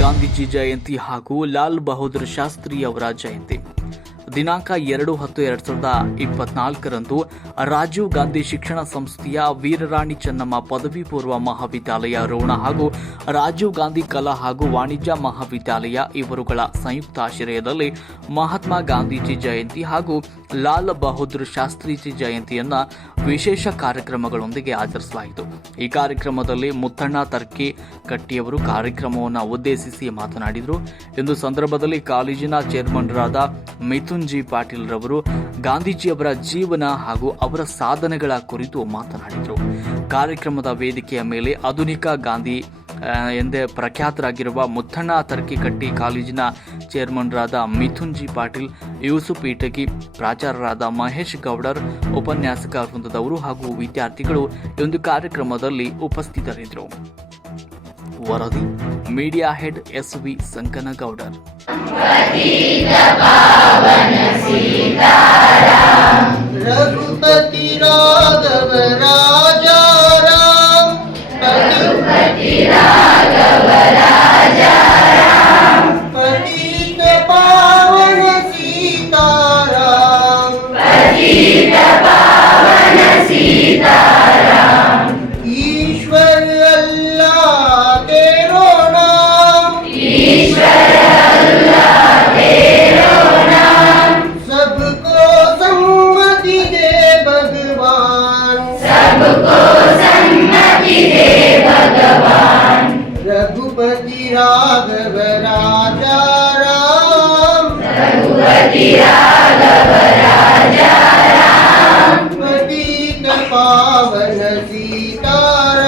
ಗಾಂಧೀಜಿ ಜಯಂತಿ ಹಾಗೂ ಲಾಲ್ ಬಹದ್ದೂರ್ ಶಾಸ್ತ್ರಿ ಅವರ ಜಯಂತಿ ದಿನಾಂಕ 2/10/2024ರಂದು ರಾಜೀವ್ ಗಾಂಧಿ ಶಿಕ್ಷಣ ಸಂಸ್ಥೆಯ ವೀರರಾಣಿ ಚೆನ್ನಮ್ಮ ಪದವಿ ಪೂರ್ವ ಮಹಾವಿದ್ಯಾಲಯ ರೋಣ ಹಾಗೂ ರಾಜೀವ್ ಗಾಂಧಿ ಕಲಾ ಹಾಗೂ ವಾಣಿಜ್ಯ ಮಹಾವಿದ್ಯಾಲಯ ಇವರುಗಳ ಸಂಯುಕ್ತಾಶ್ರಯದಲ್ಲಿ ಮಹಾತ್ಮ ಗಾಂಧೀಜಿ ಜಯಂತಿ ಹಾಗೂ ಲಾಲ್ ಬಹದ್ದೂರ್ ಶಾಸ್ತ್ರೀಜಿ ಜಯಂತಿಯನ್ನ ವಿಶೇಷ ಕಾರ್ಯಕ್ರಮಗಳೊಂದಿಗೆ ಆಚರಿಸಲಾಯಿತು. ಈ ಕಾರ್ಯಕ್ರಮದಲ್ಲಿ ಮುತ್ತಣ್ಣ ತರ್ಕಿ ಕಟ್ಟಿಯವರು ಕಾರ್ಯಕ್ರಮವನ್ನು ಉದ್ದೇಶಿಸಿ ಮಾತನಾಡಿದರು. ಇಂದು ಸಂದರ್ಭದಲ್ಲಿ ಕಾಲೇಜಿನ ಚೇರ್ಮನ್ರಾದ ಮಿಥುನ್ ಜಿ ಪಾಟೀಲ್ ರವರು ಗಾಂಧೀಜಿಯವರ ಜೀವನ ಹಾಗೂ ಅವರ ಸಾಧನೆಗಳ ಕುರಿತು ಮಾತನಾಡಿದರು. ಕಾರ್ಯಕ್ರಮದ ವೇದಿಕೆಯ ಮೇಲೆ ಆಧುನಿಕ ಗಾಂಧಿ ಎಂದೇ ಪ್ರಖ್ಯಾತರಾಗಿರುವ ಮುತ್ತಣ್ಣ ತರ್ಕಿಕಟ್ಟಿ ಕಾಲೇಜಿನ ಚೇರ್ಮನ್ರಾದ ಮಿಥುನ್ ಜಿ ಪಾಟೀಲ್, ಯೂಸುಫ್ ಈಟಗಿ, ಪ್ರಾಚಾರ್ಯರಾದ ಮಹೇಶ್ ಗೌಡರ್, ಉಪನ್ಯಾಸಕ ವೃಂದದವರು ಹಾಗೂ ವಿದ್ಯಾರ್ಥಿಗಳು ಈ ಒಂದು ಕಾರ್ಯಕ್ರಮದಲ್ಲಿ ಉಪಸ್ಥಿತರಿದ್ದರು. ವರದಿ media head S V. Sankanagowdar. Raghupati Raghav Raja Ram, Raghupati Raghav Raja Ram, पतित पावन सीताराम, पतित पावन सीताराम, ईश्वर अल्लाह तेरो नाम, ईश्वर अल्लाह तेरो नाम, सबको सम्मति दे भगवान, सबको सम्मति दे भगवान, रघुपति राघव राजा राम, रघुपति राघव राजा राम, पतित पावन सीताराम,